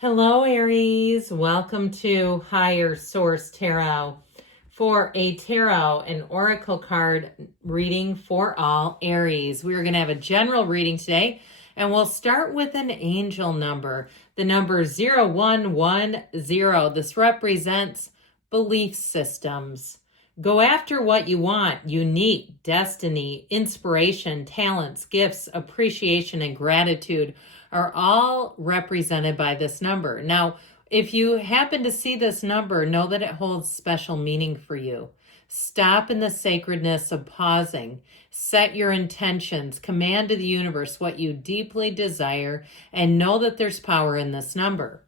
Hello, Aries. Welcome to Higher Source Tarot for a tarot and oracle card reading for all Aries. We're going to have a general reading today, and we'll start with an angel number, the number 0110. This represents belief systems. Go after what you want. Unique, destiny, inspiration, talents, gifts, appreciation, and gratitude are all represented by this number. Now, if you happen to see this number, know that it holds special meaning for you. Stop in the sacredness of pausing. Set your intentions. Command to the universe what you deeply desire, and know that there's power in this number.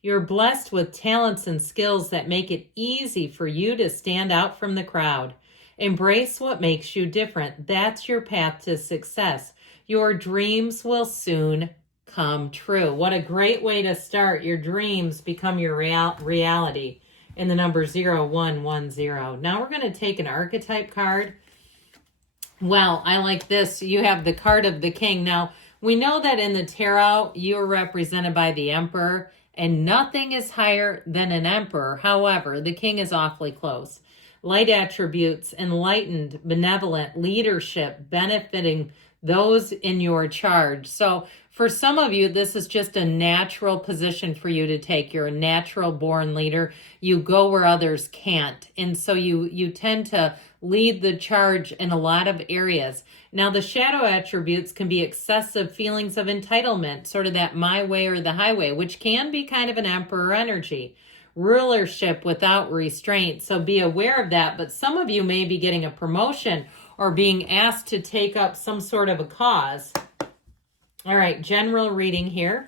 You're blessed with talents and skills that make it easy for you to stand out from the crowd. Embrace what makes you different. That's your path to success. Your dreams will soon come true. What a great way to start. Your dreams become your reality in the number 0110. Now we're going to take an archetype card. Well, I like this. You have the card of the king. Now, we know that in the tarot, you're represented by the emperor, and nothing is higher than an emperor. However, the king is awfully close. Light attributes, enlightened, benevolent, leadership, benefiting those in your charge. So for some of you, this is just a natural position for you to take. You're a natural born leader. You go where others can't. And so you tend to lead the charge in a lot of areas. Now, the shadow attributes can be excessive feelings of entitlement, sort of that my way or the highway, which can be kind of an emperor energy. Rulership without restraint. So be aware of that. But some of you may be getting a promotion or being asked to take up some sort of a cause. All right, general reading here.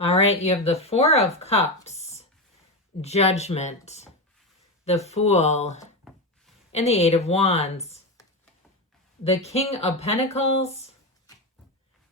All right, you have the Four of Cups, Judgment, the Fool, and the Eight of Wands. The King of Pentacles,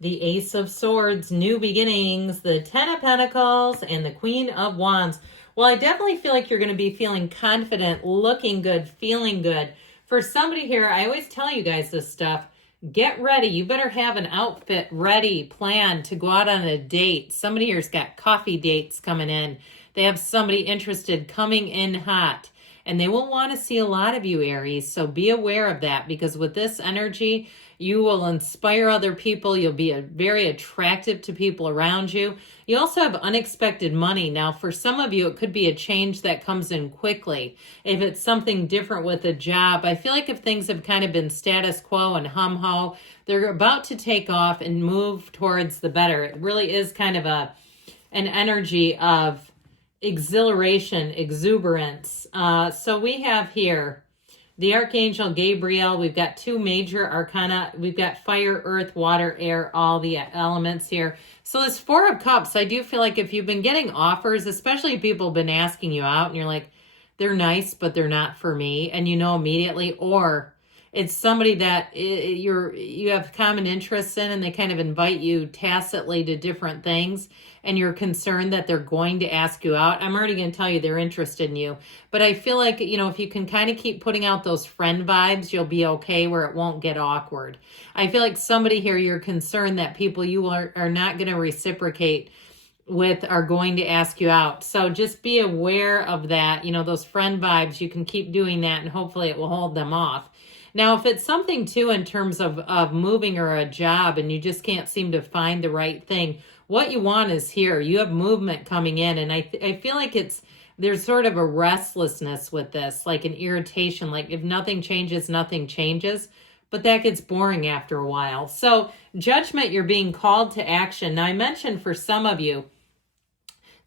the Ace of Swords, New Beginnings, the Ten of Pentacles, and the Queen of Wands. Well, I definitely feel like you're going to be feeling confident, looking good, feeling good. For somebody here, I always tell you guys this stuff. Get ready. You better have an outfit ready, planned to go out on a date. Somebody here's got coffee dates coming in. They have somebody interested coming in hot. And they will want to see a lot of you, Aries. So be aware of that, because with this energy, you will inspire other people. You'll be very attractive to people around you. You also have unexpected money. Now, for some of you, it could be a change that comes in quickly. If it's something different with a job, I feel like if things have kind of been status quo and hum-ho, they're about to take off and move towards the better. It really is kind of an energy of exhilaration, exuberance. So we have here the Archangel Gabriel. We've got two major arcana. We've got fire, earth, water, air, all the elements here. So this Four of Cups, I do feel like if you've been getting offers, especially if people have been asking you out and you're like, they're nice, but they're not for me, and you know immediately, or it's somebody that you have common interests in and they kind of invite you tacitly to different things, and you're concerned that they're going to ask you out. I'm already going to tell you they're interested in you. But I feel like, if you can kind of keep putting out those friend vibes, you'll be okay where it won't get awkward. I feel like somebody here, you're concerned that people you are not going to reciprocate with are going to ask you out. So just be aware of that. Those friend vibes, you can keep doing that and hopefully it will hold them off. Now, if it's something too in terms of moving or a job and you just can't seem to find the right thing, what you want is here. You have movement coming in, and I feel like there's sort of a restlessness with this, like an irritation, like if nothing changes, nothing changes, but that gets boring after a while. So Judgment, you're being called to action. Now, I mentioned for some of you,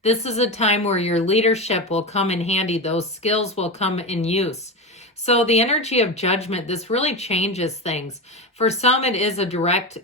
this is a time where your leadership will come in handy. Those skills will come in use. So the energy of Judgment, this really changes things. For some, it is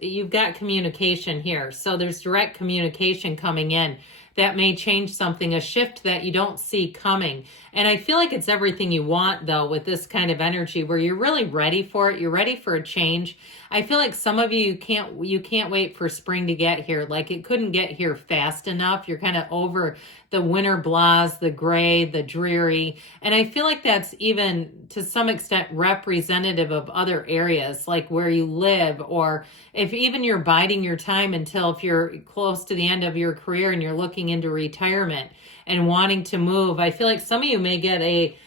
you've got communication here. So there's direct communication coming in that may change something, a shift that you don't see coming. And I feel like it's everything you want, though, with this kind of energy where you're really ready for it. You're ready for a change. I feel like some of you can't wait for spring to get here. Like it couldn't get here fast enough. You're kind of over the winter blahs, the gray, the dreary. And I feel like that's even to some extent representative of other areas, like where you live, or if even you're biding your time until if you're close to the end of your career and you're looking into retirement and wanting to move. I feel like some of you may get a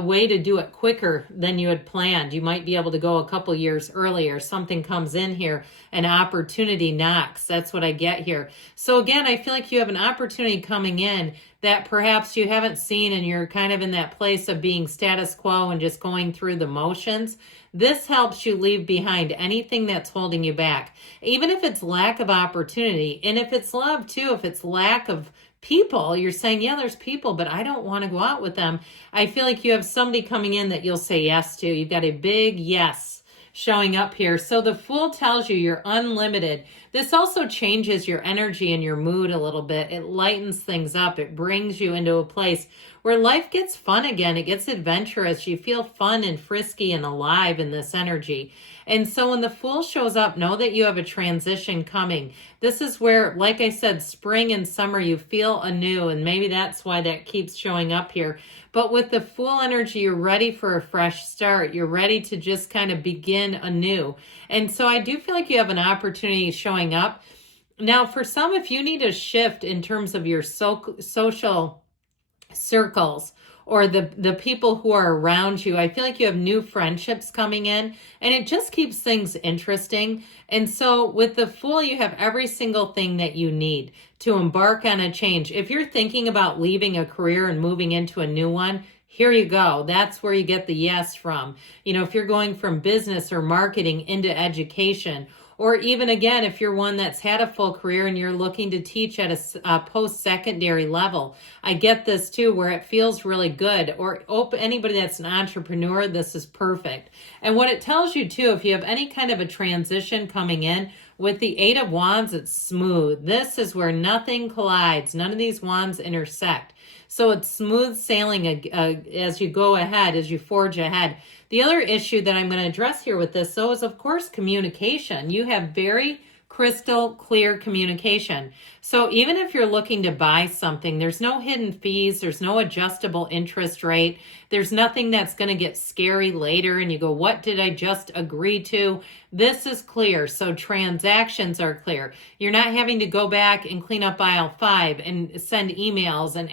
way to do it quicker than you had planned. You might be able to go a couple years earlier. Something comes in here, an opportunity knocks. That's what I get here. So again, I feel like you have an opportunity coming in that perhaps you haven't seen, and you're kind of in that place of being status quo and just going through the motions. This helps you leave behind anything that's holding you back, even if it's lack of opportunity. And if it's love too, if it's lack of people, you're saying, yeah, there's people, but I don't want to go out with them. I feel like you have somebody coming in that you'll say yes to. You've got a big yes showing up here. So the Fool tells you you're unlimited. This also changes your energy and your mood a little bit. It lightens things up. It brings you into a place where life gets fun again. It gets adventurous. You feel fun and frisky and alive in this energy. And so when the Fool shows up, know that you have a transition coming. This is where, like I said, spring and summer, you feel anew, and maybe that's why that keeps showing up here. But with the Fool energy, you're ready for a fresh start. You're ready to just kind of begin anew. And so I do feel like you have an opportunity showing up. Now, for some, if you need a shift in terms of your social circles, or the people who are around you, I feel like you have new friendships coming in, and it just keeps things interesting. And so with the Fool, you have every single thing that you need to embark on a change. If you're thinking about leaving a career and moving into a new one, here you go. That's where you get the yes from. You know, if you're going from business or marketing into education, or even again, if you're one that's had a full career and you're looking to teach at a post-secondary level, I get this too, where it feels really good. Or anybody that's an entrepreneur, this is perfect. And what it tells you too, if you have any kind of a transition coming in, with the Eight of Wands, it's smooth. This is where nothing collides. None of these wands intersect. So it's smooth sailing as you go ahead, as you forge ahead. The other issue that I'm going to address here with this, though, is, of course, communication. You have very crystal clear communication. So even if you're looking to buy something, there's no hidden fees, there's no adjustable interest rate, there's nothing that's going to get scary later and you go, what did I just agree to? This is clear. So transactions are clear. You're not having to go back and clean up aisle 5 and send emails and,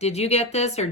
did you get this? Or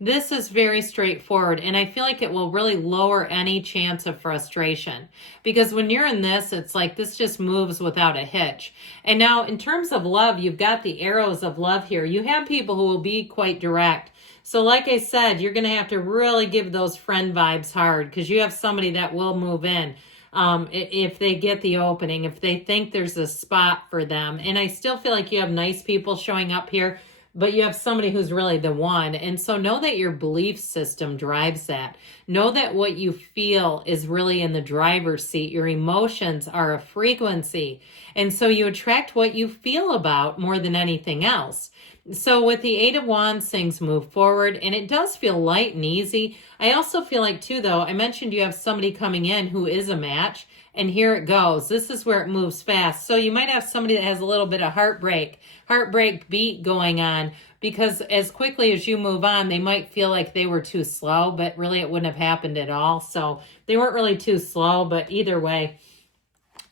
this is very straightforward. And I feel like it will really lower any chance of frustration, because when you're in this, it's like this just moves without a hitch. And now in terms of love, you've got the arrows of love here. You have people who will be quite direct. So like I said, you're going to have to really give those friend vibes hard, because you have somebody that will move in. If they get the opening, if they think there's a spot for them. And I still feel like you have nice people showing up here, but you have somebody who's really the one. And so know that your belief system drives that. Know that what you feel is really in the driver's seat. Your emotions are a frequency. And so you attract what you feel about more than anything else. So with the Eight of Wands, things move forward, and it does feel light and easy. I also feel like, too, though, I mentioned you have somebody coming in who is a match, and here it goes. This is where it moves fast. So you might have somebody that has a little bit of heartbreak beat going on, because as quickly as you move on, they might feel like they were too slow, but really it wouldn't have happened at all. So they weren't really too slow, but either way.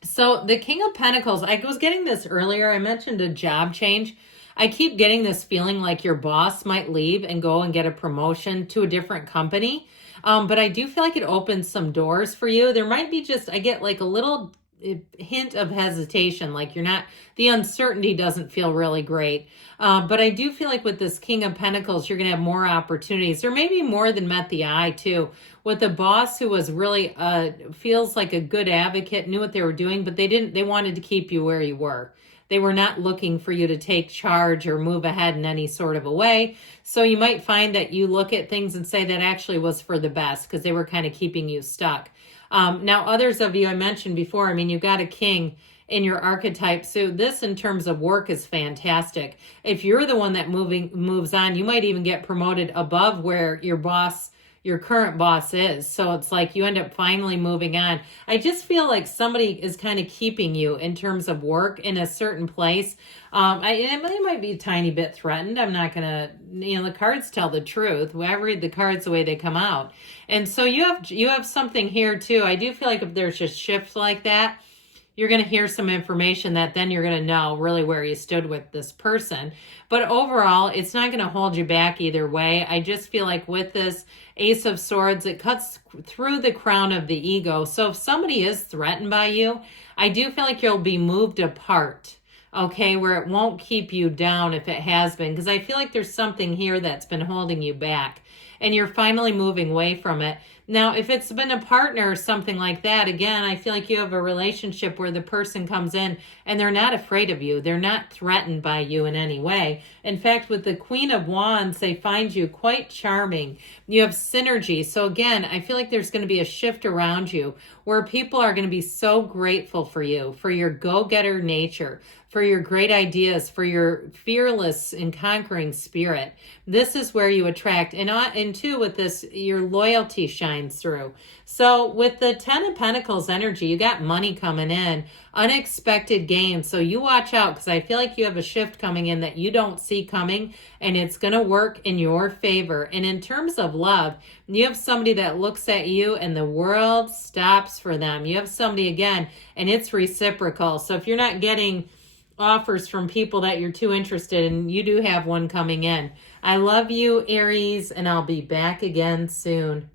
So the King of Pentacles, I was getting this earlier. I mentioned a job change. I keep getting this feeling like your boss might leave and go and get a promotion to a different company. But I do feel like it opens some doors for you. There might be I get like a little hint of hesitation, like the uncertainty doesn't feel really great. But I do feel like with this King of Pentacles, you're going to have more opportunities. There may be more than met the eye too. With a boss who was really, feels like a good advocate, knew what they were doing, but they wanted to keep you where you were. They were not looking for you to take charge or move ahead in any sort of a way. So you might find that you look at things and say that actually was for the best, because they were kind of keeping you stuck. Now, others of you I mentioned before, you've got a king in your archetype. So this in terms of work is fantastic. If you're the one that moves on, you might even get promoted above where your boss your current boss is. So it's like you end up finally moving on. I just feel like somebody is kind of keeping you in terms of work in a certain place. It might be a tiny bit threatened. I'm not going to, the cards tell the truth. I read the cards the way they come out. And so you have something here too. I do feel like if there's just shifts like that, you're going to hear some information that then you're going to know really where you stood with this person. But overall, it's not going to hold you back either way. I just feel like with this Ace of Swords, it cuts through the crown of the ego. So if somebody is threatened by you, I do feel like you'll be moved apart, okay, where it won't keep you down if it has been. Because I feel like there's something here that's been holding you back, and you're finally moving away from it. Now, if it's been a partner or something like that, again, I feel like you have a relationship where the person comes in and they're not afraid of you. They're not threatened by you in any way. In fact, with the Queen of Wands, they find you quite charming. You have synergy. So again, I feel like there's going to be a shift around you where people are going to be so grateful for you, for your go-getter nature, for your great ideas, for your fearless and conquering spirit. This is where you attract. And two, with this, your loyalty shines through. So with the 10 of Pentacles energy, you got money coming in, unexpected gains. So you watch out, because I feel like you have a shift coming in that you don't see coming, and it's going to work in your favor. And in terms of love, you have somebody that looks at you and the world stops for them. You have somebody, again, and it's reciprocal. So if you're not getting offers from people that you're too interested in, you do have one coming in. I love you, Aries, and I'll be back again soon.